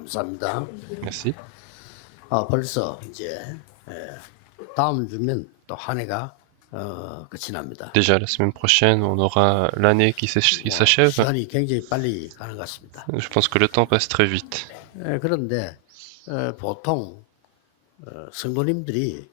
감사합니다. Merci. 벌써 이제 다음 주면 또 한 해가 끝이 납니다. Déjà la semaine prochaine, on aura l'année qui s'achève. 시간이 굉장히 빨리 가는 것 같습니다. Je pense que le temps passe très vite. 그런데 보통 성도님들이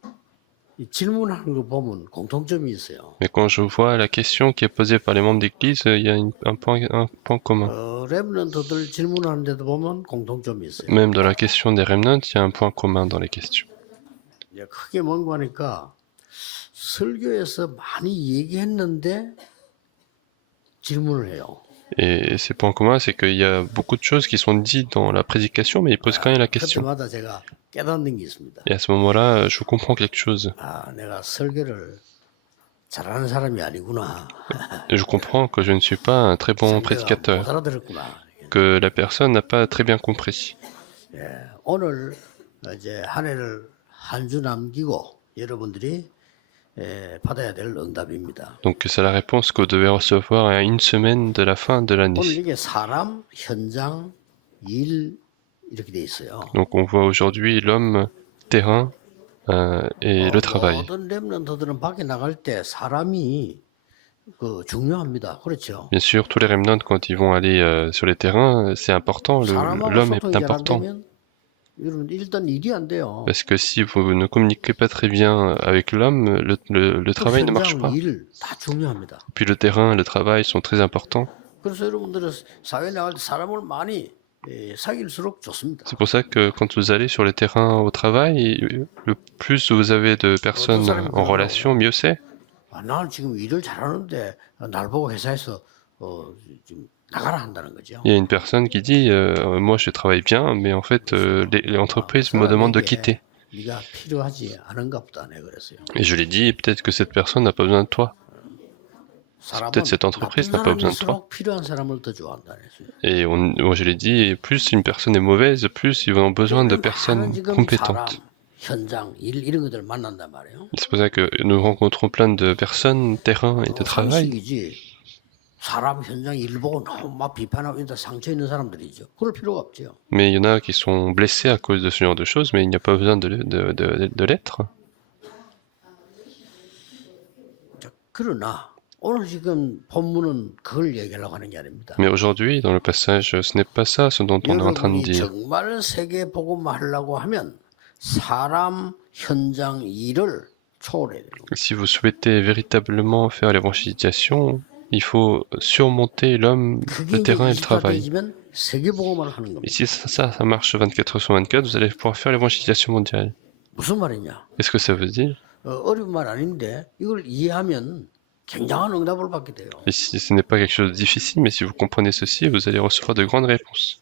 이 질문하는 거 보면 공통점이 있어요. Mais quand je vois la question qui est posée par les membres d'église, il y a un point commun. 렘넌트들 질문하는데도 보면 공통점이 있어요. Même dans la question des remnants, il y a un point commun dans les questions. 크게 뭔가 하니까 설교에서 많이 얘기했는데 질문을 해요. Et ces points communs, c'est qu'il y a beaucoup de choses qui sont dites dans la prédication, mais ils posent quand même la question. 그때마다 제가 깨닫는 게 있습니다. Et à ce moment-là, je comprends quelque chose. 내가 설교를 잘하는 사람이 아니구나. Je comprends que je ne suis pas un très bon 못 prédicateur, 알아들었구나. que la personne n'a pas très bien compris. 오늘 이제 한 해를 한 주 남기고 여러분들이 받아야 될 응답입니다. Donc c'est la réponse que vous devez recevoir à une semaine de la fin de 오늘 l'année. 이게 사람, 현장, 일 이렇게 돼 있어요. Donc on voit aujourd'hui l'homme, terrain et le travail. 모든 렘넌트들은 밖에 나갈 때 사람이 중요합니다. 그렇죠? Bien sûr, tous les remnants, quand ils vont aller sur les terrains, c'est important, 사람하고 l'homme est 소통이 잘 안 important. 되면 일단 일이 안 돼요. Parce que si vous ne communiquez pas très bien avec l'homme, le travail ne marche pas. 현장, 일 다 중요합니다. Puis le terrain, le travail sont très importants. 그래서 여러분들은 사회 나갈 때 사람을 많이 사귈수록 좋습니다. C'est pour ça que quand vous allez sur les terrains au travail, le plus vous avez de personnes en relation, mieux c'est. 나는 지금 일을 잘하는데 날 보고 회사에서 지금 나가라 한다는 거죠. Il y a une personne qui dit moi je travaille bien, mais en fait les entreprises me demandent de quitter. 네가 필요하지 않은가 보다 내 그랬어요. Et je lui dis peut-être que cette personne n'a pas besoin de toi. Peut-être cette entreprise n'a pas besoin de toi. 필요한 사람을 더 좋아한다 그랬어요. Et moi je lui dis plus une personne est mauvaise, plus ils ont besoin de personnes compétentes. 현장, 일 이런 것들 만난단 말이에요. C'est pour ça que nous rencontrons plein de personnes, terrain et de travail. 상식이지. 사람 현장 일 보고 너무 막 비판하고 있다 상처 있는 사람들이죠. 그럴 필요가 없죠. Mais il y en a qui sont blessés à cause de ce genre de choses, mais il n'y a pas besoin de l'être. 그러나 오늘 지금 본문은 그걸 얘기하려고 하는 게 아닙니다. Mais aujourd'hui, dans le passage, ce n'est pas ça ce dont on est en train de 여러분이 dire. 정말 세계 복음화 하려고 하면 사람, 현장, 일을 초월해야 돼요. Si vous souhaitez véritablement faire l'évangélisation, il faut surmonter l'homme, le terrain et le travail. 되면 세계 복음화를 하는 겁니다. Et si ça marche 24 heures sur 24, vous allez pouvoir faire l'évangélisation mondiale. 무슨 말이냐? Qu'est-ce que ça veut dire? 어려운 말 아닌데 이걸 이해하면 굉장한 응답을 받게 돼요. Et si ce n'est pas quelque chose de difficile, mais si vous comprenez ceci, vous allez recevoir de grandes réponses.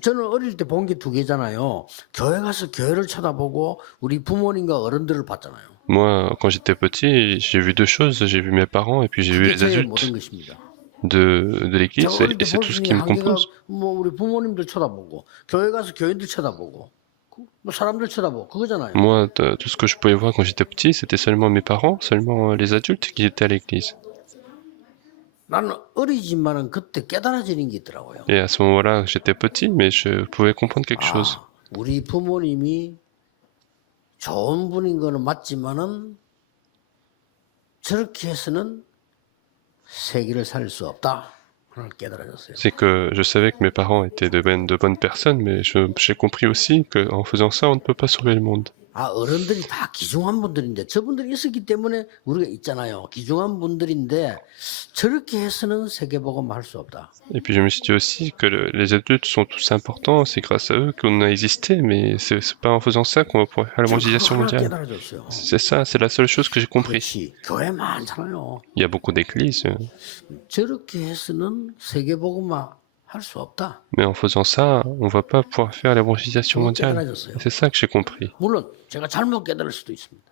저는 어릴 때 본 게 두 개잖아요. 교회 가서 교회를 쳐다보고 우리 부모님과 어른들을 봤잖아요. Moi, quand j'étais petit, j'ai vu deux choses. J'ai vu mes parents et puis j'ai vu 그게 les 제 adultes 모든 것입니다. de l'église 제가 어릴 et 때 c'est 볼 tout 수 ce qui 있는 me 한계가 compose. 우리 부모님들 쳐다보고 교회 가서 교인들 쳐다보고 사람들 쳐다보고 그거잖아요. Moi, tout ce que je pouvais voir quand j'étais petit, c'était seulement mes parents, seulement les adultes qui étaient à l'église. 나는 어리지만은 그때 깨달아지는 게 있더라고요. Et à ce moment-là, j'étais petit, mais je pouvais comprendre quelque chose. 우리 부모님이 좋은 분인 거는 맞지만은 저렇게 해서는 세계를 살릴 수 없다. 그걸 깨달아졌어요. C'est que je savais que mes parents étaient de bonnes personnes, mais j'ai compris aussi qu'en faisant ça, on ne peut pas sauver le monde. 어른들이 다 귀중한 분들인데 저분들이 있었기 때문에 우리가 있잖아요. 귀중한 분들인데 저렇게 해서는 세계복음 할 수 없다. Et puis je me suis dit aussi que les adultes sont tous importants, c'est grâce à eux qu'on a existé, mais c'est pas en faisant ça qu'on va pouvoir faire l'évangélisation mondiale. C'est ça, c'est la seule chose que j'ai compris. 그렇지. 교회 많잖아요. Il y a beaucoup d'églises, 저렇게 해서는 세계복음화 할 수 없다. mais en faisant ça, on va pas pouvoir faire l'évangélisation mondiale. 깨달아졌어요. C'est ça que j'ai compris. 물론 제가 잘못 깨달을 수도 있습니다.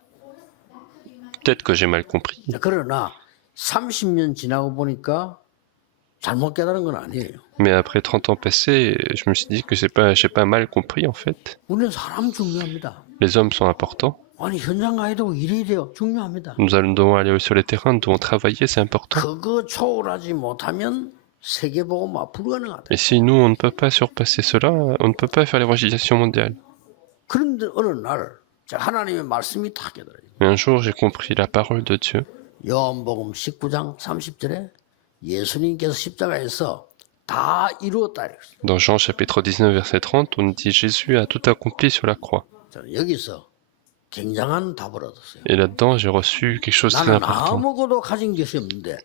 Peut-être que j'ai mal compris. 그러나 30년 지나고 보니까 잘못 깨달은 건 아니에요. Mais après 30 ans passés, je me suis dit que j'ai pas mal compris en fait. 우리는 사람 중요합니다. Les hommes sont importants. 아니 현장 가야 되고 일해야 돼요. 중요합니다. Nous devons aller sur les terrains, nous devons travailler, c'est important. 그거 초월하지 못하면 세계복음화 불가능하다. Et si nous, on ne peut pas surpasser cela, on ne peut pas faire l'évangélisation mondiale. 그런데 어느 날 하나님의 말씀이 딱 깨달아요. Et un jour, j'ai compris la parole de Dieu. 요한복음 19장 30절에 예수님께서 십자가에서 다 이루었다. 이랬어요. Dans Jean chapitre 19, verset 30, on dit Jésus a tout accompli sur la croix. 저는 여기서 굉장한 답을 얻었어요. Et là-dedans, j'ai reçu quelque chose de très 나는 important. 아무것도 가진 것이 없는데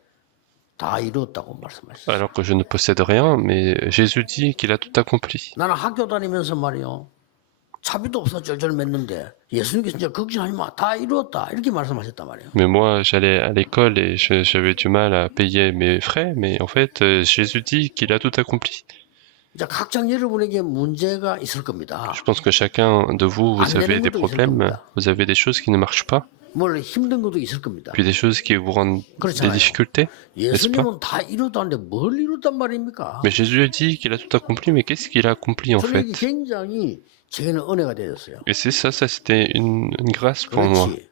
다 이루었다고 말씀하셨어요. Alors que je ne possède rien, mais Jésus dit qu'il a tout accompli. 나는 학교 다니면서 말이요. 차비도 없어 쩔쩔 맸는데 예수님께서 진짜 걱정하지 마. 다 이루었다. 이렇게 말씀하셨단 말이에요. Mais moi, j'allais à l'école et j'avais du mal à payer mes frais, mais en fait, Jésus dit qu'il a tout accompli. 이제 각자 여러분에게 문제가 있을 겁니다. Je pense que chacun de vous, vous avez des problèmes, vous avez des choses qui ne marchent pas, 뭘 힘든 것도 있을 겁니다. puis des choses qui vous rendent des difficultés, n'est-ce pas? 예수님은 다 이뤘다는데 뭘 이뤘단 말입니까? Mais Jésus a dit qu'il a tout accompli, mais qu'est-ce qu'il a accompli en fait? 저는 이게 굉장히 제게는 은혜가 되었어요. Et c'est ça, c'était une grâce pour moi. 그렇지.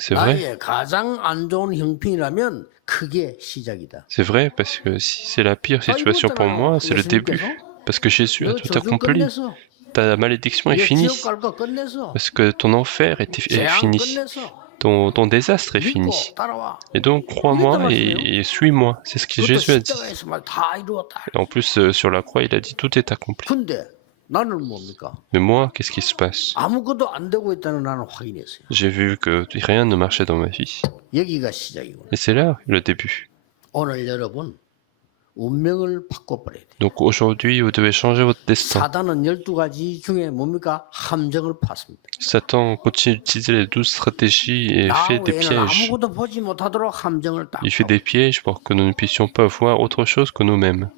C'est vrai, 나의 가장 안 좋은 형편이라면 그게 시작이다. c'est vrai, parce que si c'est la pire situation pour moi, c'est le début. Parce que Jésus a 너 tout 저주 accompli. 끝냈어. Ta malédiction est 네 finie. 지옥 갈 거 끝냈어. Parce que ton enfer est 재앙 fini. 끝냈어. Ton désastre est fini. 믿고 따라와. Et donc, crois-moi et suis-moi. C'est ce que 그것도 Jésus a dit. 십자가에서 말 다 이루었다. Et en plus, sur la croix, il a dit tout est accompli. 근데 나는 뭡니까? Mais moi, qu'est-ce qui se passe? 아무것도 안 되고 있다는 나는 확인했어요. J'ai vu que rien ne marchait dans ma vie. 여기가 시작이구나. Et c'est là le début. 오늘 여러분 운명을 바꿔버려야 돼요. Donc aujourd'hui, vous devez changer votre destin. 사단은 12가지 중에 뭡니까? 함정을 팠습니다. Satan continue d'utiliser les 12 stratégies et 나 fait des 외에는 pièges. 아무것도 보지 못하도록 함정을 딱 Il fait des pièges pour que nous ne puissions pas voir autre chose que nous-mêmes.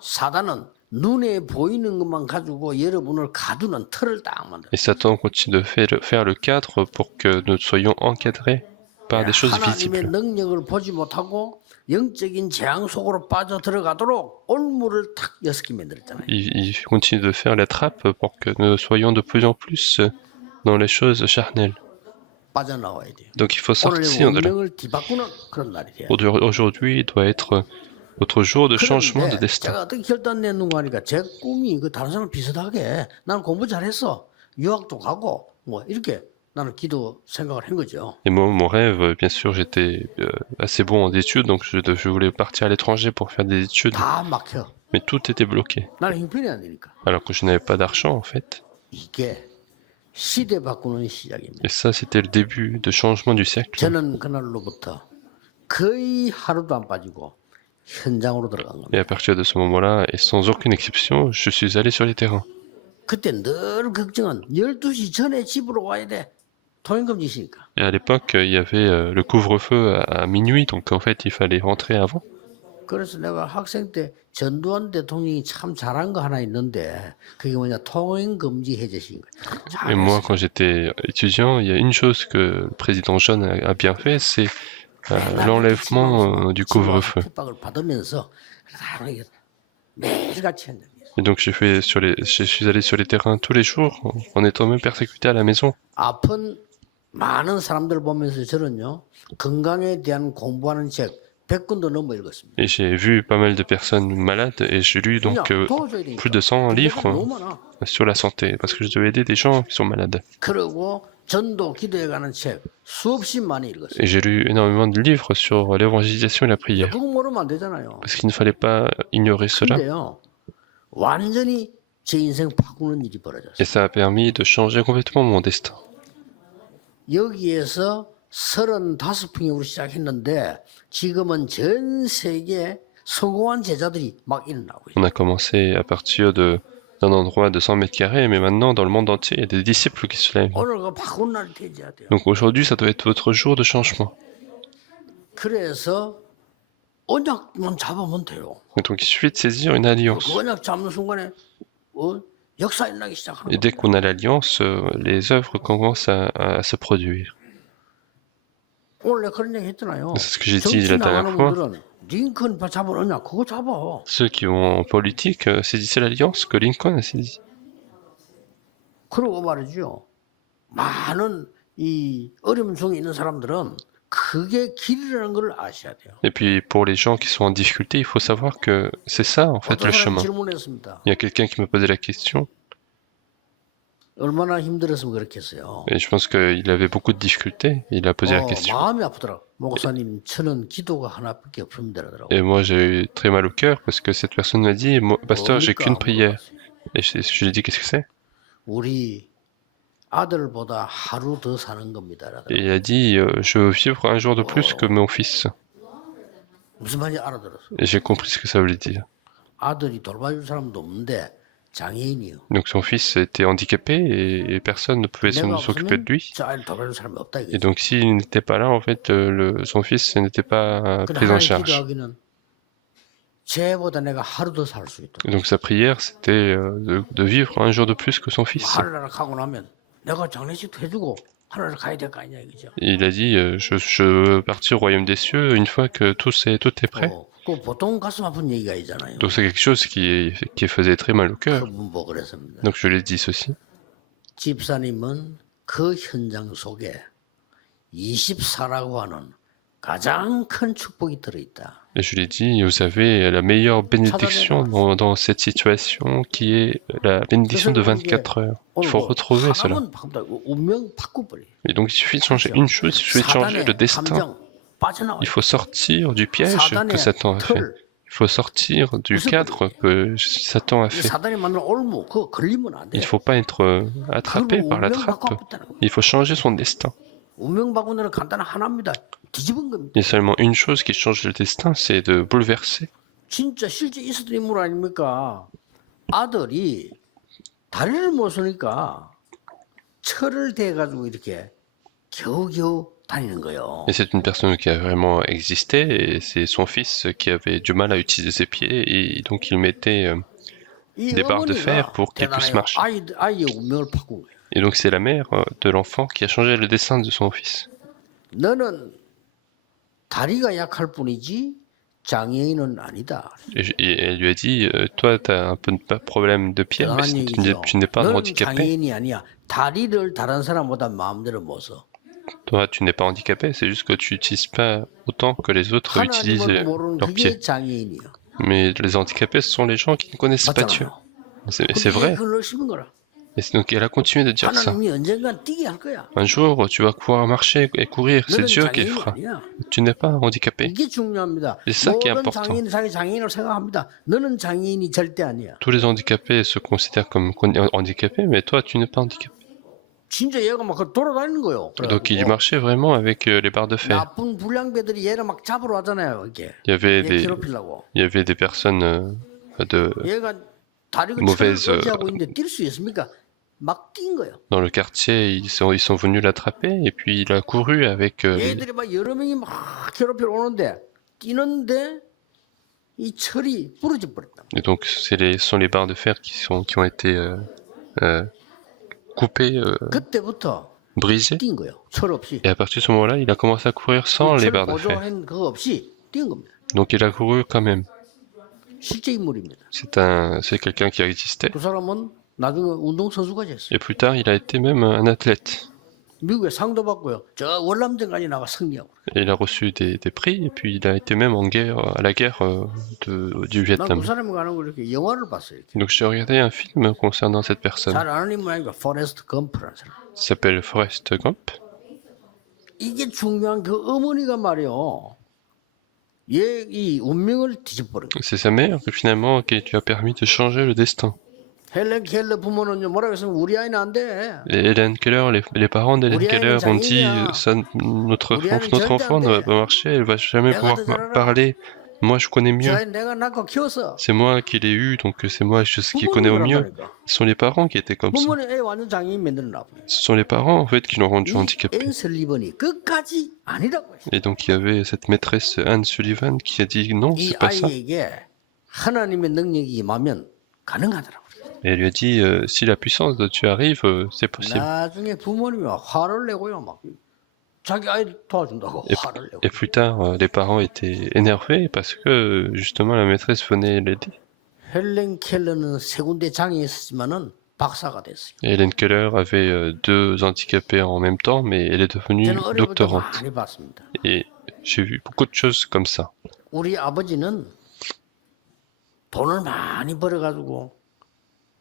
사단은 눈에 보이는 것만 가지고 여러분을 가두는 틀을 딱 만들어요. Et Satan continue de faire le cadre pour que nous soyons encadrés par des choses 하나님의 visibles. 능력을 보지 못하고 영적인 재앙 속으로 빠져들어가도록 올무를 탁 6개 만들었잖아요. Il continue de faire la trappe pour que nous soyons de plus en plus dans les choses charnelles. 빠져나와야 돼요. Donc il faut 오늘 sortir de là. 운명을 뒤바꾸는 그런 날이 돼요. Aujourd'hui doit être votre jour de changement de 그런데 destin. 제가 어떻게 결단 냈는가 하니까 제 꿈이 그 다른 사람 비슷하게 나는 공부 잘했어. 유학도 가고 뭐 이렇게 나는 기도 생각을 한 거죠. Et moi, mon rêve, bien sûr, j'étais assez bon en études, donc je voulais partir à l'étranger pour faire des études, 다 막혀. mais tout était bloqué. 나는 형편이 안 되니까. Alors que je n'avais pas d'argent en fait. 이게 시대 바꾸는 시작입니다. Et ça, c'était le début de changement du siècle. 저는 그날로부터 거의 하루도 안 빠지고 현장으로 들어간 겁니다. Et à partir de ce moment-là, et sans aucune exception, je suis allé sur les terrains. 그때 늘 걱정은 12시 전에 집으로 와야 돼. 통행금지시니까. Et à l'époque, il y avait le couvre-feu à minuit, donc en fait, il fallait rentrer avant. 그래서 내가 학생 때 전두환 대통령이 참 잘한 거 하나 있는데 그게 뭐냐 통행금지 해제신 거예요. Et moi, quand j'étais étudiant, il y a une chose que le président John a bien fait, c'est l'enlèvement du couvre-feu. 핍박을 받으면서 매일같이 했는데 Et donc je suis allé sur les terrains tous les jours en étant même persécuté à la maison. 아픈 많은 사람들 보면서 저는요 건강에 대한 공부하는 책 100권도 넘어 읽었습니다. Et j'ai vu pas mal de personnes malades et j'ai lu donc 그냥 도와줘야 되니까. plus de 100 livres 너무 많아. sur la santé parce que je devais aider des gens qui sont malades. 그리고 전도 기도에 관한 책 수없이 많이 읽었어요. Et j'ai lu énormément de livres sur l'évangélisation et la prière 그거 모르면 안 되잖아요. parce qu'il ne fallait pas ignorer cela. 근데요 완전히 제 인생 바꾸는 일이 벌어졌어요. Et ça a permis de changer complètement mon destin. 여기에서 35평으로 시작했는데 지금은 전 세계에 성공한 제자들이 막 일어나고 있어요. On a commencé à partir d'un endroit de 100 mètres carrés, mais maintenant dans le monde entier, il y a des disciples qui se lèvent. 오늘 그 바꾼 날이 되어야 돼요. Donc aujourd'hui, ça doit être votre jour de changement. 그래서 언약만 잡으면 돼요. Et donc il suffit de saisir une alliance. 그 언약 잡는 순간에 역사 일어나기 시작하는 Et dès qu'on a l'alliance, les œuvres commencent à se produire. 오늘 내가 그런 얘기 했잖아요. C'est ce que j'ai dit 정치 la dernière 나가는 fois. 분들은 링컨 잡은 언약 그거 잡아. Ceux qui vont en politique saisissent l'alliance que Lincoln a saisie. 그러고 말이죠. 많은 이 어려움 중에 있는 사람들은 그게 길이라는 걸 아셔야 돼요. Et puis pour les gens qui sont en difficulté, il faut savoir que c'est ça en fait 어떤 le 사람이 chemin. 질문했습니다. Il y a quelqu'un qui m'a posé la question 얼마나 힘들었으면 그렇겠어요. et je pense qu'il avait beaucoup de difficultés. Il a posé la question. 마음이 아프더라고. 목사님, 저는 기도가 하나밖에 없습니다. 그러더라고. Et moi j'ai eu très mal au cœur parce que cette personne m'a dit, Pasteur, j'ai qu'une prière. 물어봤어요. Et je lui ai dit, qu'est-ce que c'est? 우리 아들보다 하루 더 사는 겁니다. Et 그러더라고. il a dit, je veux vivre un jour de plus que mon fils. 무슨 말인지 알아들었어. Et j'ai compris ce que ça voulait dire. 아들이 돌봐줄 사람도 없는데 장애인이요. Donc son fils était handicapé et personne ne pouvait 내가 s'occuper de 없으면 lui. 저 아이를 돌봐줄 사람이 없다 Et 이거죠. donc s'il n'était pas là, en fait, son fils n'était pas 근데 pris en 하나님 charge. 기도하기는 쟤보다 내가 하루 더 살 수 있도록. Et donc sa prière, c'était de vivre un jour de plus que son fils. 하늘나라 가고 나면 내가 장례식도 해주고 하늘나라 가야 될 거 아니야 이거죠. Et il a dit, je veux partir au royaume des cieux une fois que tout est prêt. 그 보통 가슴 아픈 얘기가 아니잖아요. Donc c'est quelque chose qui faisait très mal au cœur. 그분 보고 그랬습니다. Donc je lui ai dit ceci. 집사님은 그 현장 속에 24라고 하는 가장 큰 축복이 들어있다. Et je lui ai dit, vous avez la meilleure bénédiction dans cette situation qui est la bénédiction de 24 heures. Il faut retrouver cela. 하나만 바꾼다. 운명 바꿔버려. Et donc il suffit de changer une chose, il suffit de changer le destin. 빠져나와. Il faut sortir du piège que Satan a fait. Il faut sortir du cadre que Satan a fait. 사단이 만든 올무 그거 걸리면 안 Il 돼. ne faut pas être attrapé par la 운명 trappe. 바꿔봤다는 거야. Il faut changer son destin. 운명 바꾸는 간단한 하나입니다. 뒤집은 겁니다. Il y a seulement une chose qui change le destin, c'est de bouleverser. 진짜 실제 있었던 인물 아닙니까? 아들이 다리를 못 쓰니까 철을 대가지고 이렇게 겨우겨우 다니는 거예요. Et c'est une personne qui a vraiment existé, et c'est son fils qui avait du mal à utiliser ses pieds, et donc il mettait des barres de fer pour qu'il puisse marcher. 아이의 운명을 바꾼 거예요. Et donc c'est la mère de l'enfant qui a changé le destin de son fils. 너는 다리가 약할 뿐이지 장애인은 아니다. Et elle lui a dit, toi tu as un peu de problème de pied, mais 대단한 얘기죠. tu n'es pas un 너는 handicapé. 장애인이 아니야. 다리를 다른 사람보다 마음대로 못 써. Toi tu n'es pas handicapé, c'est juste que tu n'utilises pas autant que les autres utilisent 하나님을 모르는 leurs pieds. 그게 장애인이야. Mais les handicapés, ce sont les gens qui ne connaissent pas Dieu. 맞잖아요. C'est vrai. 그걸 심은 거라. Et donc elle a continué de dire ça. 하나님이 언젠간 뛰게 할 거야. Un jour, tu vas pouvoir marcher et courir. C'est 너는 Dieu qui le 장애인이 fera. 아니야. Tu n'es pas handicapé. 이게 중요합니다. C'est ça qui est 모든 important. 장애인은 자기 장애인을 생각합니다. 너는 장애인이 절대 아니야. Tous les handicapés se considèrent comme handicapés, mais toi, tu n'es pas handicapé. 진짜 얘가 막 돌아다니는 거요. Donc il marchait vraiment avec les barres de fer. 나쁜 불량배들이 얘를 막 잡으러 왔잖아요. 이게 Il y avait 얘 des, 괴롭히려고. il y avait des personnes 얘가 다리가 mauvaise, 철을 의지하고 있는데 뛸 수 있습니까? 막 뛴 거예요. dans le quartier. Ils sont venus l'attraper et puis il a couru avec. 얘들이 막 여러 명이 막 괴롭히러 오는데 뛰는데 이 철이 부러져 버렸다. Et donc ce sont les barres de fer qui ont été coupées, 그때부터 brisées. 뛴 거예요. 철 없이. Et à partir de ce moment-là, il a commencé à courir sans les 철 barres de fer. 보조한 그거 없이 뛴 겁니다. Donc il a couru quand même. 실제 인물입니다. C'est quelqu'un qui a existé. 그 사람은 나중에 운동선수가 됐어요. Et plus tard, il a été même un athlète. 미국에 상도 받고요. 저 월남전까지 나가 승리하고. Et il a reçu des prix et puis il a été même à la guerre du 난 Vietnam. 그 사람이 가는 걸 이렇게 영화를 봤어요. 이렇게. Donc j'ai regardé un film concernant cette personne. 잘 아는 인물 아니까 포레스트 검프라는 사람. Il s'appelle Forrest Gump. 이게 중요한 그 어머니가 말이요. 얘 이 운명을 뒤집어버린 거예요. C'est sa mère finalement qui lui a permis de changer le destin. 헬렌 켈러 부모는 뭐라고 했으면 우리 아이는 안 돼. Et Hélène Keller, les parents d'Hélène Keller ont dit ça, notre enfant ne va pas marcher, elle va jamais pouvoir parler. Moi, je connais mieux. 저 아이 내가 낳고 키웠어. C'est moi qui l'ai eu, donc c'est moi qui connais au mieux. Ce sont les parents qui étaient comme ça. 부모는 애 완전 장애인 만들어놔. Ce sont les parents en fait qui l'ont rendu 이 handicapé. 앤 설리번이 끝까지 아니라고 했어. Et donc il y avait cette maîtresse Anne Sullivan qui a dit non, 이 c'est pas ça. 아이에게 하나님의 능력이 임하면 가능하더라고. Et elle lui a dit si la puissance de Dieu arrive, c'est possible. 나중에 부모님이 화를 내고요, 막 자기 아이 도와준다고 화를 내고. Et plus tard, les parents étaient énervés parce que justement la maîtresse venait l'aider. 헬렌 켈러는 세 군데 장애 있었지만은 박사가 됐어요. Hélène Keller avait deux handicapés en même temps, mais elle est devenue 저는 어릴 때 doctorante. 많이 봤습니다. Et j'ai vu beaucoup de choses comme ça. 우리 아버지는 돈을 많이 벌어가지고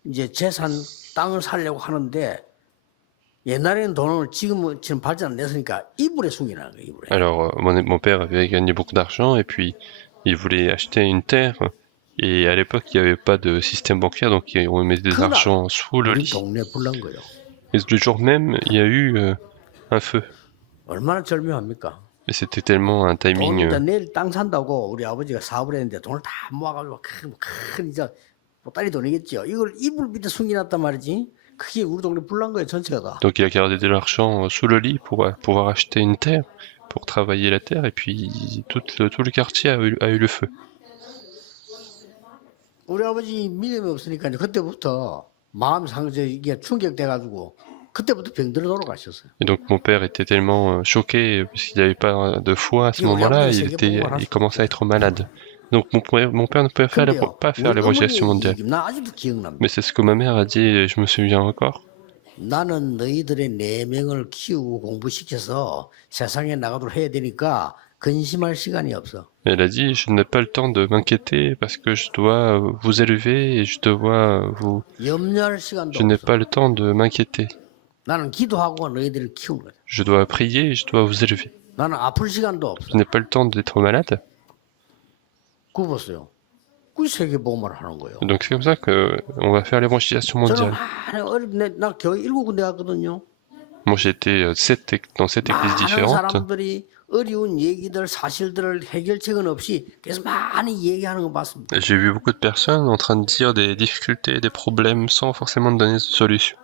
이제 재산 땅을 사려고 하는데 옛날에는 돈을 지금 발전 안 됐으니까 이불에 숨기는 거예요. 이불에. Alors, mon père avait gagné beaucoup d'argent et puis il voulait acheter une terre. Et à l'époque, il n'y avait pas de système bancaire, donc on mettait des 그날 argent sous le 우리 lit. 동네 불난 거예요. Et le jour même, il y a eu un feu. 얼마나 절묘합니까? Et c'était tellement un timing. 돈 내일 땅 산다고 우리 아버지가 사업을 했는데 돈을 다 모아가지고 큰 이제 보따리 돈이겠죠. 이걸 이불 밑에 숨겨놨단 말이지. 그게 우리 동네 불난 거예요 전체가. Donc il a gardé de l'argent sous le lit pour pouvoir acheter une terre, pour travailler la terre, et puis tout le quartier a eu le feu. 우리 아버지 믿음이 없으니까 이제 그때부터 마음 상처 이게 충격돼가지고 그때부터 병들어 돌아가셨어요. Et donc mon père était tellement choqué parce qu'il n'avait pas de foi à ce moment-là, il commençait à être malade. Donc mon père ne pouvait pas faire l'évangélisation mondiale. 나 아직도 기억납니다. Mais c'est ce que ma mère a dit et je me souviens encore. 나는 너희들의 4명을 키우고 공부시켜서 세상에 나가도록 해야 되니까 근심할 시간이 없어. Elle a dit, je n'ai pas le temps de m'inquiéter parce que je dois vous élever et je dois vous... 염려할 시간도 Je n'ai 없어. pas le temps de m'inquiéter. 나는 기도하고 너희들을 키우는 거야. Je dois prier et je dois vous élever. 나는 아플 시간도 없어. Je n'ai pas le temps d'être malade. 그거 보세요. 그 세계복음을 하는 거예요. Donc c'est comme ça qu'on va faire l'évangélisation 저는 mondiale. 많이 나 교회 7군데 갔거든요. Moi j'étais dans 7 églises 많은 différentes. 사람들이 어려운 얘기들 사실들을 해결책은 없이 계속 많이 얘기하는 거 봤습니다. J'ai vu beaucoup de personnes en train de dire des difficultés, des problèmes sans forcément donner de solution.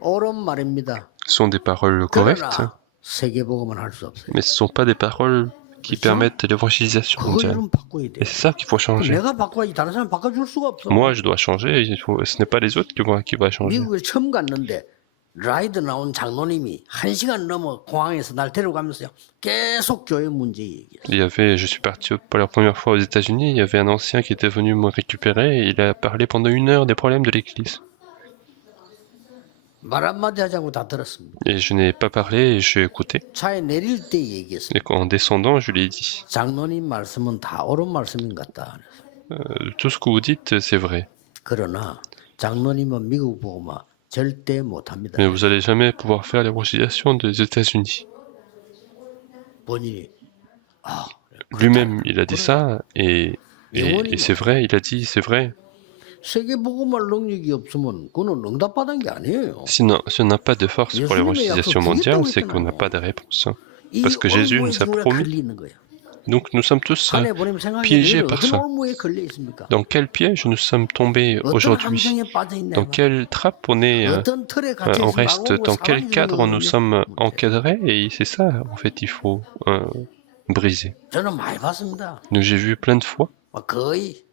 옳은 말입니다. Ce sont des paroles correctes, 그러나 세계복음은 할 수 없어요. mais ce ne sont pas des paroles qui permettent l'évangélisation 그거 mondiale. 이름 바꿔야 돼. Et c'est ça qu'il faut changer. 내가 바꿔야지 다른 사람 바꿔줄 수가 없어. Moi, je dois changer. Ce n'est pas les autres qui vont changer. 미국에 처음 갔는데 라이드 나온 장로님이 1시간 넘어 공항에서 날 데려가면서요. 계속 교회 문제 얘기했어요. Je suis parti pour la première fois aux États-Unis. Il y avait un ancien qui était venu me récupérer. Et il a parlé pendant 1 heure des problèmes de l'église. 말 한마디 하자고 다 들었습니다. Et je n'ai pas parlé et j'ai écouté. 차에 내릴 때 얘기했어요. Et en descendant, je lui ai dit 장로님 말씀은 다 옳은 말씀인 것 같다. tout ce que vous dites, c'est vrai. 그러나 장로님은 미국 복음화 절대 못합니다. Mais vous n'allez jamais pouvoir faire l'évangélisation des États-Unis. 본인이 Lui-même, il a dit ça. Et c'est vrai, il a dit c'est vrai. 세계 복음할 능력이 없으면 그는 응답받은 게 아니에요. Si on n'a pas de force pour l'évangélisation mondiale, c'est qu'on n'a pas de réponse. Parce que Jésus nous a promis. Donc nous sommes tous piégés par ça. Dans quel piège nous sommes tombés aujourd'hui? Dans quelle trappe on reste? Dans quel cadre nous sommes encadrés? Et c'est ça, en fait, il faut briser. Donc j'ai vu plein de fois. 거의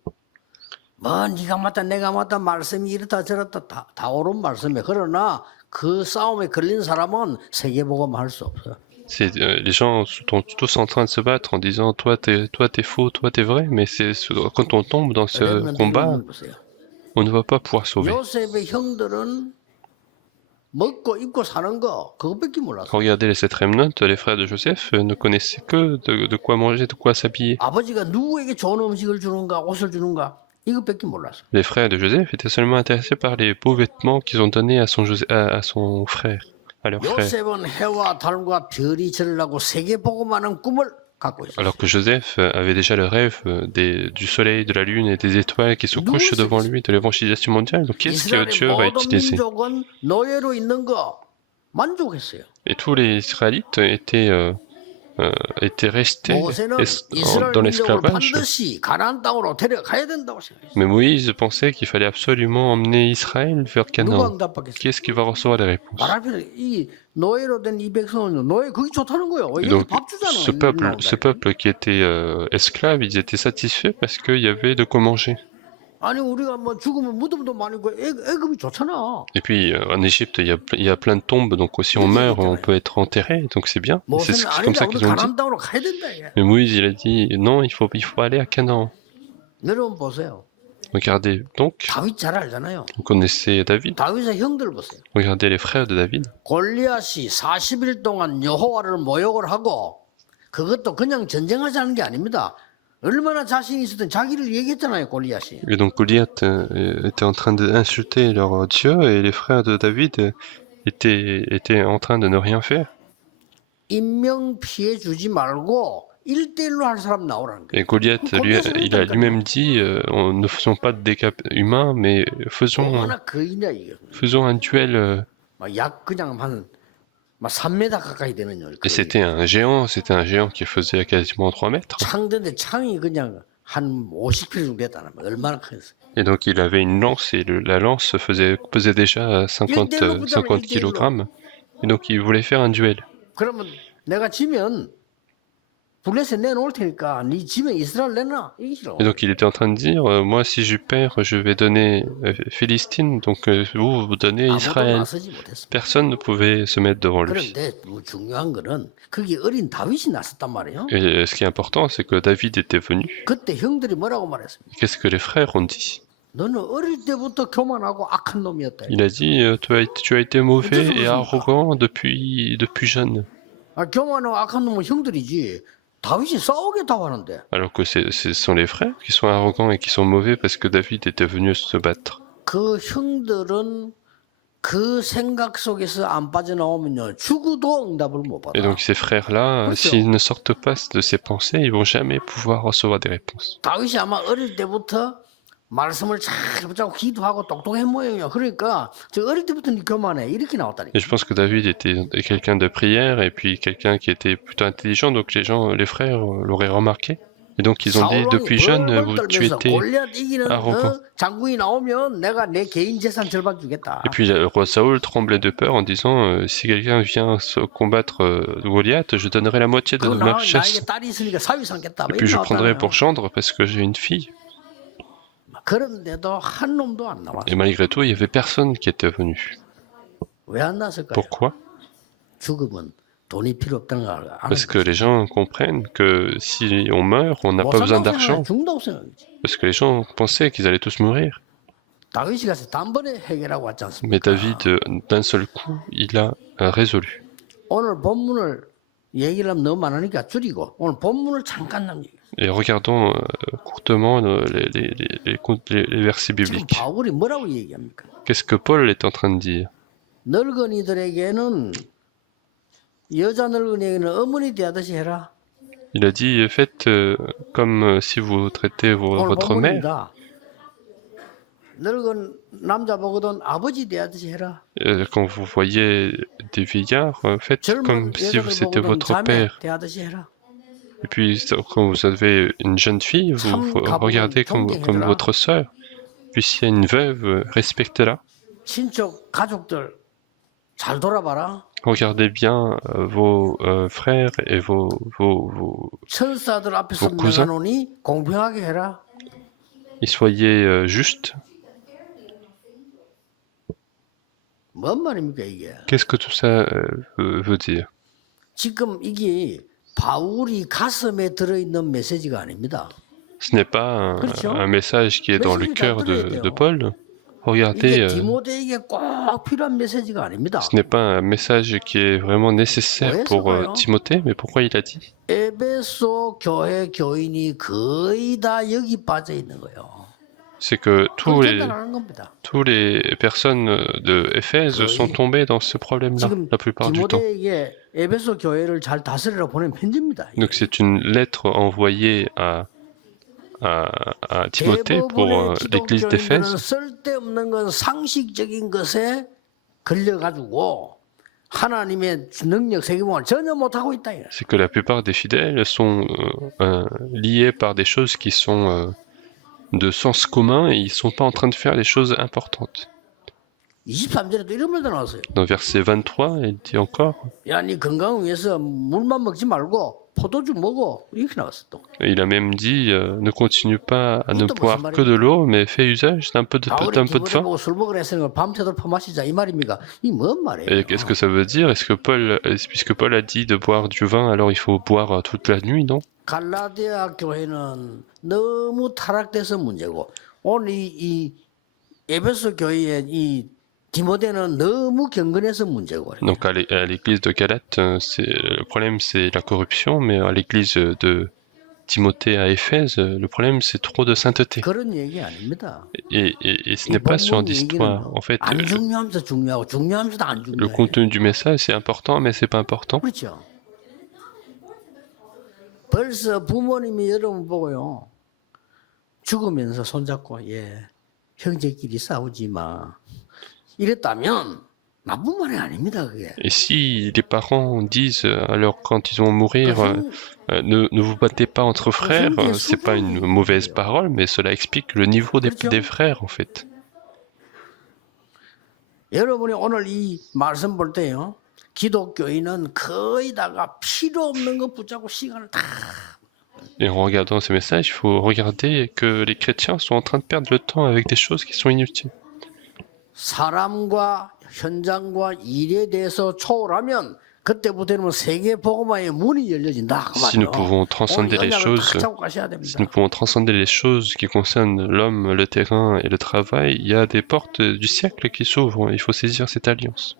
뭐 네가 맞다 내가 맞다 말씀이 이렇다 저렇다 다 옳은 말씀이에요. 그러나 그 싸움에 걸린 사람은 세계복음 할 수 없어요. Les gens sont tous en train de se battre en disant toi t'es faux, toi t'es vrai, mais quand on tombe dans ce combat, on ne va pas pouvoir sauver. 요셉의 형들은 먹고 입고 사는 거 그것밖에 몰랐어요. Regardez les 7 remnants, les frères de Joseph ne connaissaient que de quoi manger, de quoi s'habiller. 아버지가 누구에게 좋은 음식을 주는가 옷을 주는가 이것밖에 몰랐어요. Les frères de Joseph étaient seulement intéressés par les beaux vêtements qu'ils ont donnés à son frère, à leur frère. 요셉은 해와 달과 별이 절을 하고 세계복음하는 꿈을 갖고 있어요. Alors que Joseph avait déjà le rêve du soleil, de la lune et des étoiles qui se couchent devant lui, de l'évangélisation mondiale. Donc qu'est-ce que Dieu va utiliser? 노예로 있는 거 만족했어요. Et tous les Israélites étaient restés dans l'esclavage. Mais Moïse pensait qu'il fallait absolument emmener Israël vers Canaan. Qui est-ce qui va recevoir les réponses? Donc, ce peuple qui était esclave, ils étaient satisfaits parce qu'il y avait de quoi manger. Et puis en Égypte, il y a plein de tombes, donc si on meurt, on peut être enterré, donc c'est bien. C'est comme ça qu'ils ont dit. Mais Moïse, il a dit non, il faut aller à Canaan. Regardez donc, 다윗 잘 알잖아요. vous connaissez David. 다윗의 형들 보세요. Regardez les frères de David. 골리앗이 40일 동안 여호와를 모욕을 하고 그것도 그냥 전쟁하자는 게 아닙니다. 얼마나 자신이 있었든 자기를 얘기했잖아요, 골리앗이. Et donc Goliath était en train d'insulter leur Dieu et les frères de David étaient en train de ne rien faire. 인명 피해 주지 말고 1대1로 할 사람 나오라는 거예요. Et Goliath, il a lui-même dit, ne faisons pas de dégâts humains, mais 얼마나 거인이야 이게. faisons un duel. 약 그냥 한 3m 가까이 되는 Et c'était un géant qui faisait quasiment 3 mètres. 창인데 창이 그냥 한 50kg 정도 됐다는 거야. 얼마나 컸어. Et donc il avait une lance et la lance pesait déjà 50 kg. Et donc il voulait faire un duel. 그러면 내가 지면 블레셋 내놓을 테니까 네 지면 이스라엘 내놔. Et donc il était en train de dire, moi si je perds, je vais donner Philistine, donc vous donnez Israël. Personne ne pouvait se mettre devant lui. 중요한 거는 그게 어린 다윗이 나섰단 말이에요. Et ce qui est important, c'est que David était venu. 그때 형들이 뭐라고 말했습니까? Qu'est-ce que les frères ont dit? 너는 어릴 때부터 교만하고 악한 놈이었다. Il a dit, tu as été mauvais et arrogant depuis jeune. 아, 교만하고 악한 놈은 형들이지. 다윗이 싸우겠다고 하는데. Alors que ce sont les frères qui sont arrogants et qui sont mauvais parce que David était venu se battre. 그 형들은 그 생각 속에서 안 빠져나오면요 죽어도 응답을 못 받아. Et donc ces frères-là, s'ils ne sortent pas de ces pensées, ils vont jamais pouvoir recevoir des réponses. 다윗이 아마 어릴 때부터 말씀을 잘 붙잡고 기도하고 똑똑한 모양이야. 그러니까 저 어릴 때부터 네 교만해 이렇게 나왔다니까. Et je pense que David était quelqu'un de prière et puis quelqu'un qui était plutôt intelligent, donc les frères l'auraient remarqué. Et donc ils ont dit, depuis jeune, tu étais arrogant. 장군이 나오면 내가 내 개인 재산 절반 주겠다. Et puis le roi Saoul tremblait de peur en disant, si quelqu'un vient combattre Goliath, je donnerai la moitié de ma richesse. Et puis je prendrai pour gendre parce que j'ai une fille. Et malgré tout, il n'y avait personne qui était venu. Pourquoi? Parce que les gens comprennent que si on meurt, on n'a pas besoin d'argent. Parce que les gens pensaient qu'ils allaient tous mourir. Mais David, d'un seul coup, il a résolu. Et regardons courtement les versets bibliques. Qu'est-ce que Paul est en train de dire? Il a dit, faites comme si vous traitez votre mère. Quand vous voyez des vieillards, faites comme si c'était votre père. Et puis, quand vous avez une jeune fille, vous regardez comme votre sœur. Puis, s'il y a une veuve, respectez-la. Regardez bien vos frères et vos cousins. Et soyez justes. Qu'est-ce que tout ça veut dire? Ce n'est pas un message qui est dans le cœur de Paul. Regardez, ce n'est pas un message qui est vraiment nécessaire pour Timothée, mais pourquoi il a dit? C'est que tous les personnes de Éphèse sont tombées dans ce problème-là, la plupart du temps. Donc c'est une lettre envoyée à Timothée pour l'église d'Éphèse. C'est que la plupart des fidèles sont liés par des choses qui sont de sens commun et ils ne sont pas en train de faire les choses importantes. Dans verset 23, il dit encore, il a même dit, ne continue pas à ne boire que de l'eau, mais fais usage d'un peu de vin. Et qu'est-ce que ça veut dire? Est-ce que puisque Paul a dit de boire du vin, alors il faut boire toute la nuit, non? 오늘 이 에베소 교회의 이 디모데는 너무 경건해서 문제고. Donc à l'église de Galate, le problème c'est la corruption, mais à l'église de Timothée à Éphèse, le problème c'est trop de sainteté. 그런 얘기 아닙니다. Et ce n'est pas ce genre d'histoire. En fait, 안 중요하면서 중요하고 중요하면서도 안 le 중요해. contenu du message c'est important, mais c'est pas important. 그렇죠. 벌써 부모님이 여러분 보고요. 죽으면서 손잡고 예 형제끼리 싸우지 마. 이랬다면 나쁜 말이 아닙니다 그게. Et si les parents disent alors quand ils vont mourir ne vous battez pas entre frères, c'est pas une mauvaise parole, mais cela explique le niveau des frères en fait. 여러분이 오늘 이 말씀 볼 때요. 기독교인은 거의 다가 필요 없는 거 붙잡고 시간을 다. Et en regardant ces messages, il faut regarder que les chrétiens sont en train de perdre le temps avec des choses qui sont inutiles. 사람과 현장과 일에 대해서 초월하면 그때부터는 세계 복음화의 문이 열려진다. Si nous pouvons transcender les choses, si nous pouvons transcender les choses qui concernent l'homme, le terrain et le travail, il y a des portes du siècle qui s'ouvrent. Il faut saisir cette alliance.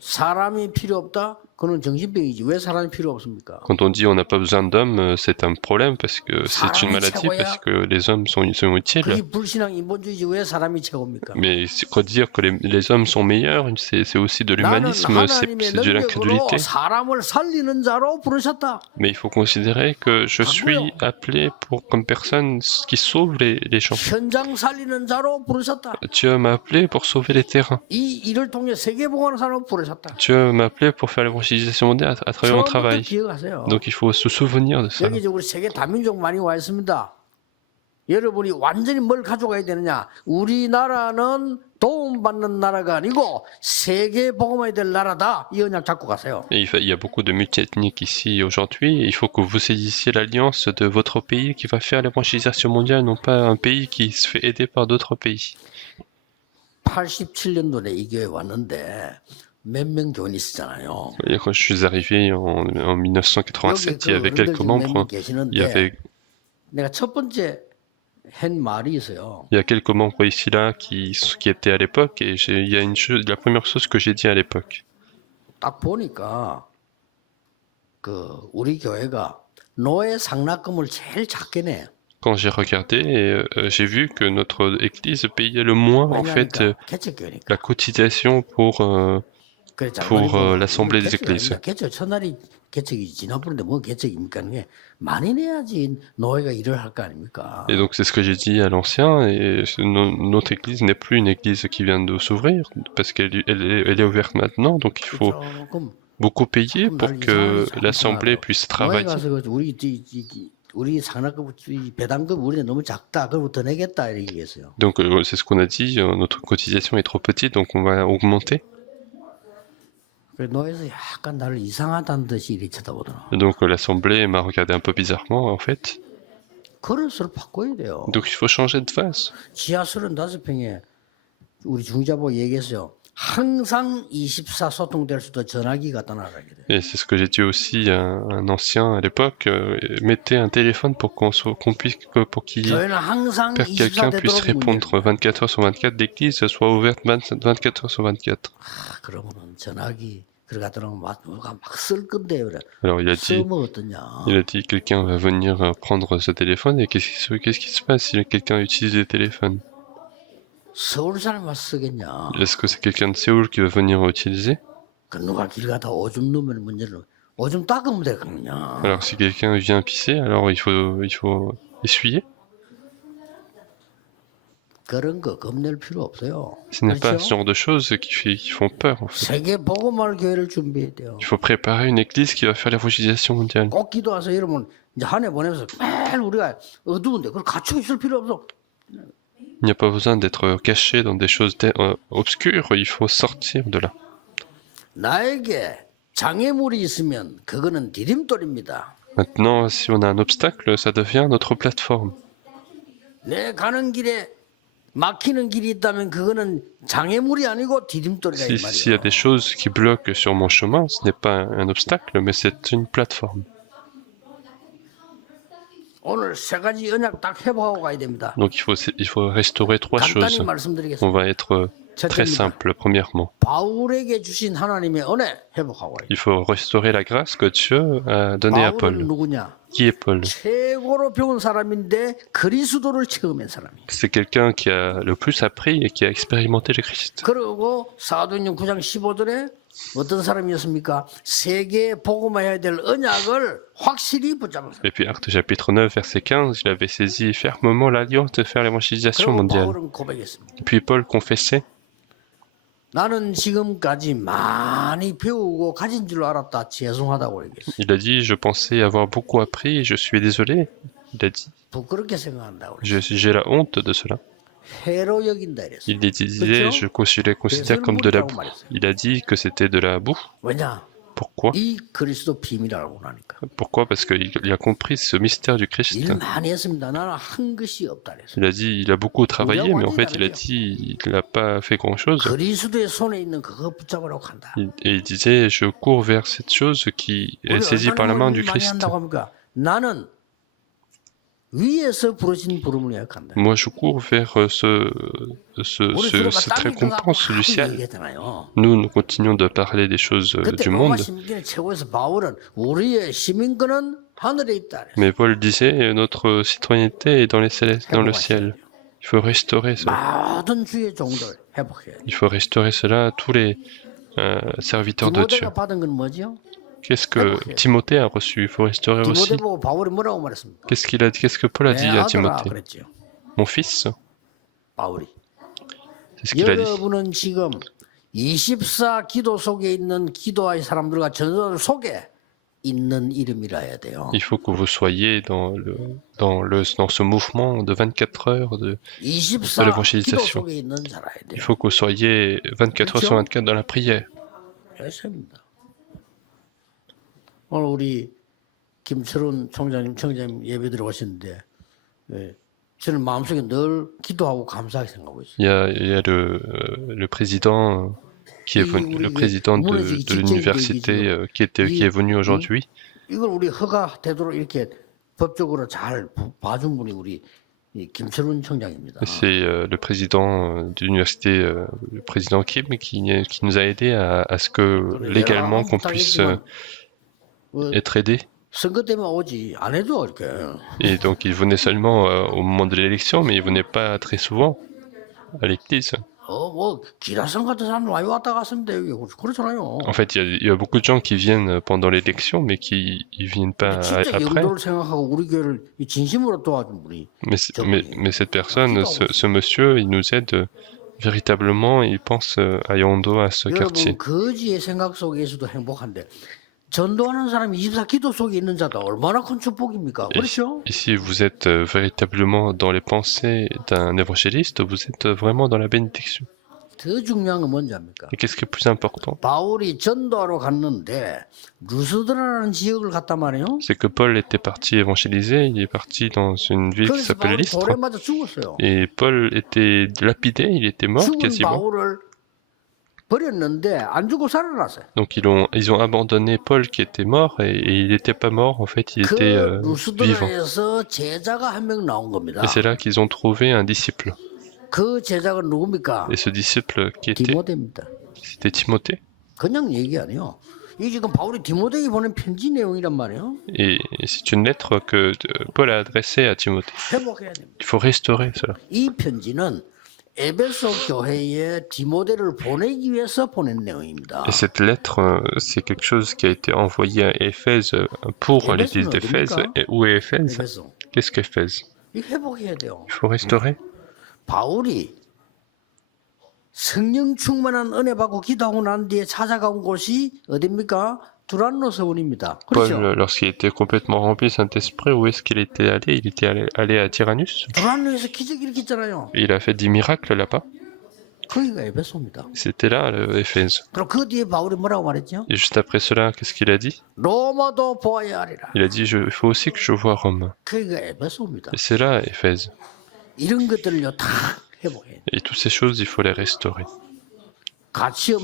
사람이 필요 없다? 그건 정신병이지. 왜 사람이 필요 없습니까? Quand on dit on n'a pas besoin d'hommes, c'est un problème parce que c'est une maladie, parce que les hommes sont utiles. 그게 불신앙 인본주의지. 왜 사람이 최고입니까? Mais dire que les hommes sont meilleurs, c'est aussi de l'humanisme, c'est de l'incrédulité. 사람을 살리는 자로 부르셨다. Mais il faut considérer que je suis appelé comme personne qui sauve les gens. 현장 살리는 자로 부르셨다. Dieu m'a appelé pour sauver les terrains. 이 일을 통해 세계 복음하는 사람으로 부르셨다. Dieu m'a appelé pour faire l'évangélisation mondiale à travers mon travail. Donc il faut se souvenir de ça. 여기 우리 세계 다민족 많이 와 있습니다. 여러분이 완전히 뭘 가져가야 되느냐? 우리나라는 도움받는 나라가 아니고 세계 복음화해야 될 나라다. 이 언약 잡고 가세요. Et il y a beaucoup de multiethniques ici aujourd'hui. Il faut que vous saisissiez l'alliance de votre pays qui va faire l'évangélisation mondiale, non pas un pays qui se fait aider par d'autres pays. 87년도에 이 교회 왔는데 몇 명 교인 있었잖아요. Quand je suis arrivé en 1987, il y avait quelques membres. Il 내가 첫 번째 한 말이 있어요. y a quelques membres ici là qui étaient à l'époque et il y a la première chose que j'ai dit à l'époque. 딱 보니까 그 우리 교회가 노예 상납금을 제일 작게 내. Quand j'ai regardé, j'ai vu que notre église payait le moins en fait la cotisation pour l'assemblée des églises. 개척 첫날이 개척이 지나버렸는데 뭐 개척입니까? 많이 내야지 노예가 일을 할 거 아닙니까? Et donc c'est ce que j'ai dit à l'ancien. Et notre église n'est plus une église qui vient de s'ouvrir parce qu'elle est ouverte maintenant. Donc il faut beaucoup payer pour que l'assemblée puisse travailler. 우리 상납금 배당금 우리는 너무 작다. 그럼 더 내겠다 이렇게 얘기했어요. Donc c'est ce qu'on a dit. Notre cotisation est trop petite, donc on va augmenter. 노예에서 약간 나를 이상하다는 듯이 이렇게 쳐다보더라. Donc l'assemblée m'a regardé un peu bizarrement en fait. 그릇을 바꿔야 돼요. Donc il faut changer de vase. 지하 35평에 우리 중자보 얘기했어요. 항상 24 소통될 수도 전화기 갖다 놔라. Et c'est ce que j'ai dit aussi à un ancien à l'époque. Mettez un téléphone pour que quelqu'un puisse répondre 24 heures sur 24. L'église soit ouverte 24 heures sur 24. 그러면은 전화기 Alors il a dit quelqu'un va venir prendre ce téléphone et qu'est-ce qui se passe si quelqu'un utilise le téléphone? Est-ce que c'est quelqu'un de Séoul qui va venir utiliser? Alors si quelqu'un vient pisser, alors il faut essuyer. Ce n'est pas ce genre de choses qui font peur en fait. Il faut préparer une église qui va faire l'évangélisation mondiale. Il n'y a pas besoin d'être caché dans des choses obscures, il faut sortir de là. Maintenant, si on a un obstacle, ça devient notre plateforme. S'il y a des choses qui bloquent sur mon chemin, ce n'est pas un obstacle, mais c'est une plateforme. 오늘 세 가지 언약 딱 회복하고 가야 됩니다. Donc il faut restaurer trois choses. 간단히 On 말씀드리겠습니다. va être très 첫째입니다. simple. Premièrement, 바울에게 주신 하나님의 은혜 회복하고 가야 il faut restaurer la grâce que Dieu a donnée à 바울은 Paul. 누구냐? Qui est Paul? 최고로 배운 사람인데 그리스도를 체험한 사람이에요. C'est quelqu'un qui a le plus appris et qui a expérimenté le Christ. 그리고 사도행전 9장 15절에 어떤 사람이었습니까? 세계에 복음해야 될 언약을 확실히 붙잡은 사람. Et puis Actes chapitre 9, verset 15, il avait saisi fermement l'alliance de faire l'évangélisation 그리고 mondiale. 바울은 고백했습니다. Et puis Paul confessait, 나는 지금까지 많이 배우고 가진 줄 알았다. 죄송하다고 얘기했어요. il a dit, je pensais avoir beaucoup appris et je suis désolé. Il a dit, 부끄럽게 생각한다고. j'ai la honte de cela. 해로 여긴다 이랬어요. Il disait, je les considère comme de la boue. Il a dit que c'était de la boue. 왜냐? Pourquoi? 이 그리스도 비밀을 알고 나니까. Pourquoi? Parce qu'il a compris ce mystère du Christ. 일 많이 했습니다. 나는 한 것이 없다 그랬어요. Il a dit, il a beaucoup travaillé, mais en fait, il a dit, il n'a pas fait grand-chose. 그리스도의 손에 있는 그거 붙잡으라고 한다. Et il disait, je cours vers cette chose qui est saisie par la main du Christ. 나는 위에서 부르신 부름을 예약한다. Moi, je cours vers cette récompense du ciel. Nous continuons de parler des choses du monde. Mais Paul disait, notre citoyenneté est dans les célestes, dans le ciel. Il faut restaurer cela. Il faut restaurer cela à tous les serviteurs de Dieu. Qu'est-ce que Timothée a reçu? Il faut restaurer aussi. Qu'est-ce qu'il a dit? Qu'est-ce que Paul a dit à Timothée? Mon fils? C'est ce qu'il a dit. 여러분은 지금 24 기도 속에 있는 기도의 사람들과 전도들 속에 있는 이름이라 해야 돼요. Il faut que vous soyez dans ce mouvement de 24 heures de l'évangélisation. Il faut que vous soyez 24 heures sur 24 dans la prière. 오늘 우리 김철훈 청장님 예배 들어가셨는데 저는 마음속에 늘 기도하고 감사하게 생각하고 있어요. Il y a le président qui est venu, le président de l'université qui est venu aujourd'hui. 이걸 우리 허가되도록 이렇게 법적으로 잘 봐준 분이 우리 김철훈 청장입니다. C'est le président de l'université, le président Kim, qui nous a aidé à ce que légalement qu'on puisse être aidé. Et donc il venait seulement au moment de l'élection, mais il venait pas très souvent à l'église. En fait, il y a beaucoup de gens qui viennent pendant l'élection, mais qui viennent pas après. Mais cette personne, ce monsieur, il nous aide véritablement, il pense à Yondo, à ce quartier. 전도하는 사람이 24 기도 속에 있는 자도 얼마나 큰 축복입니까? 그렇죠? Et si vous êtes véritablement dans les pensées d'un évangéliste, vous êtes vraiment dans la bénédiction. 더 중요한 건 뭔지 압니까? Et qu'est-ce qui est plus important? 바울이 전도하러 갔는데 루스드라라는 지역을 갔단 말이에요. C'est que Paul était parti évangéliser, il est parti dans une ville qui s'appelle Lystre. Et Paul était lapidé, il était mort quasiment. Donc ils ont abandonné Paul qui était mort et il n'était pas mort, en fait il était vivant. Et c'est là qu'ils ont trouvé un disciple. Et ce disciple qui était, c'était Timothée. Et c'est une lettre que Paul a adressée à Timothée. Il faut restaurer cela. Et cette lettre, c'est quelque chose qui a été envoyé à Éphèse pour l'église d'Éphèse. Et où est Éphèse? Qu'est-ce qu'Éphèse? Il faut restaurer. 성령 충만한 은혜 받고 기도하고 난 뒤에 찾아간 곳이 어디입니까? 두란노 서원입니다. Paul, lorsqu'il était complètement rempli du Saint-Esprit, où est-ce qu'il était allé? Il était allé à Tyrannus. Et il a fait 10 miracles là-bas. C'était là, Éphèse. Et juste après cela, qu'est-ce qu'il a dit? Il a dit, il faut aussi que je voie Rome. Et c'est là, Éphèse. Et toutes ces choses, il faut les restaurer. Si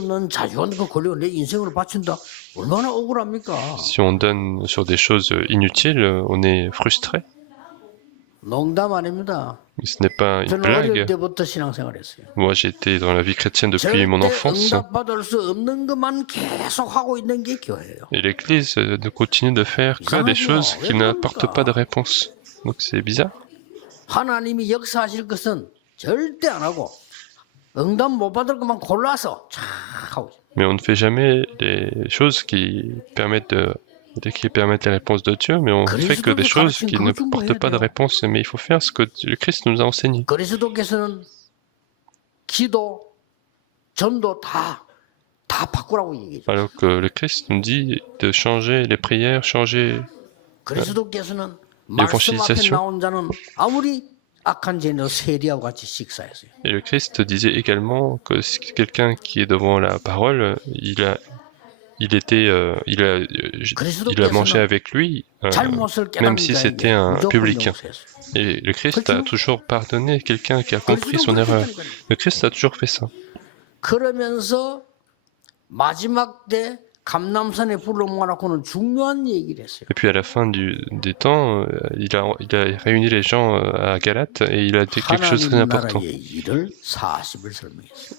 on donne sur des choses inutiles, on est frustré. 농담 아닙니다. Mais ce n'est pas une 저는 어릴 blague. 때부터 신앙생활했어요. Moi, j'ai été dans la vie chrétienne depuis mon 절대 enfance. 응답받을 수 없는 것만 계속 하고 있는 게 교회예요. Et l'Église ne continue de faire que des choses qui n'apportent pas de réponse. Donc c'est bizarre. 하나님이 역사하실 것은 절대 안 하고 응답 못 받을 것만 골라서 쫙 하고 있어요. Mais on ne fait jamais les choses qui permettent les réponses de Dieu, mais on fait que des choses qui ne portent pas de réponse. Mais il faut faire ce que le Christ nous a enseigné. 그리스도께서는 기도, 전도 다 바꾸라고 얘기해요. Alors que le Christ nous dit de changer les prières, changer 그리스도께서는 말씀 앞에 나온 자는 아무리 악한 죄인도 세리하고 같이 식사했어요. Et le Christ disait également que si quelqu'un qui est devant la parole, il a mangé avec lui, même si c'était un publicain. Et le Christ a toujours pardonné quelqu'un qui a compris son erreur. Le Christ a toujours fait ça. 그러면서 마지막 때 감람산에 불러 모아놓고는 중요한 얘기를 했어요. Et puis à la fin des temps, il a réuni les gens à Galate et il a dit quelque chose de très important. Et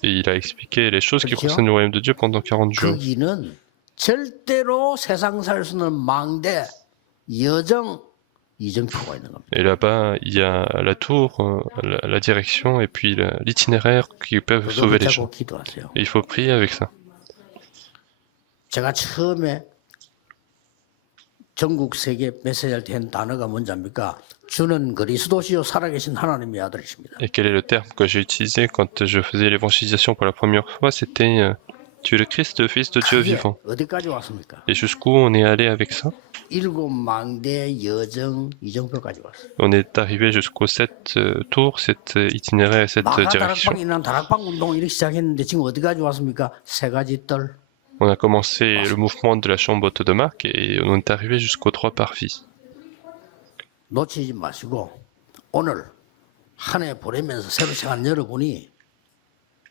il a expliqué les choses qui concernent le royaume de Dieu pendant 40 jours. 거기는 절대로 세상 살 수 없는 망대, 여정, 이정표가 있는 겁니다. Et là-bas, il y a la tour, la direction et puis l'itinéraire qui peuvent sauver les gens. Et il faut prier avec ça. 제가 처음에 전국 세계 메시지를 한 단어가 뭔지 압니까? 주는 그리스도시요 살아계신 하나님의 아들이십니다. Et quel est le terme que j'ai utilisé quand je faisais l'évangélisation pour la première fois? C'était tu es le Christ, le Fils de Dieu vivant. 어디까지 왔습니까? Et jusqu'où on est allé avec ça? 일곱 망대 여정 이정표까지 왔어요. On est arrivé jusqu'aux 7 tours, 7 itinéraires, 7 directions. 다락방 운동 이렇게 시작했는데 지금 어디까지 왔습니까? 세 가지 뜰. On a commencé le mouvement de la chambre haute de Marc et on est arrivé jusqu'aux 3 parvis. 놓치지 마시고 오늘 한 해 보내면서 새로 시작한 여러분이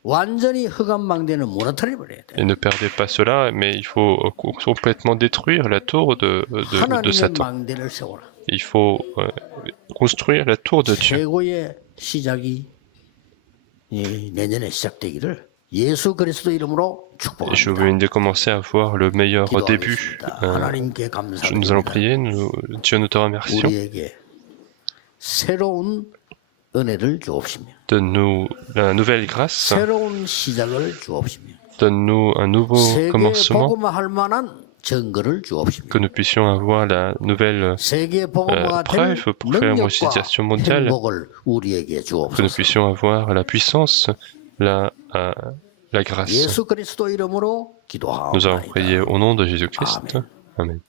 완전히 흑암망대는 무너뜨려 버려야 돼요. Et ne perdez pas cela, mais il faut complètement détruire la tour de Satan. 망대를 세워라. Il faut construire la tour de Dieu. 최고의 시작이 내년에 시작되기를 예수 그리스도 이름으로 축복합니다. Je viens de commencer à voir le meilleur début. 하나님께 감사드립니다. Nous allons prier, Dieu nous te remercions. 우리에게 새로운 은혜를 주옵시며 Donne-nous la nouvelle grâce. 새로운 시작을 주옵시며 Donne-nous un nouveau commencement. 복음화할 만한 증거를 주옵시며 Que nous puissions avoir la nouvelle 세계 복음화가 된 preuve pour faire 능력과 l'évangélisation mondiale. 행복을 우리에게 Que nous 주옵소서. puissions avoir la puissance, la grâce. 예수 그리스도 이름으로 Nous allons 기도하옵나이다. prier au nom de Jésus-Christ. Amen.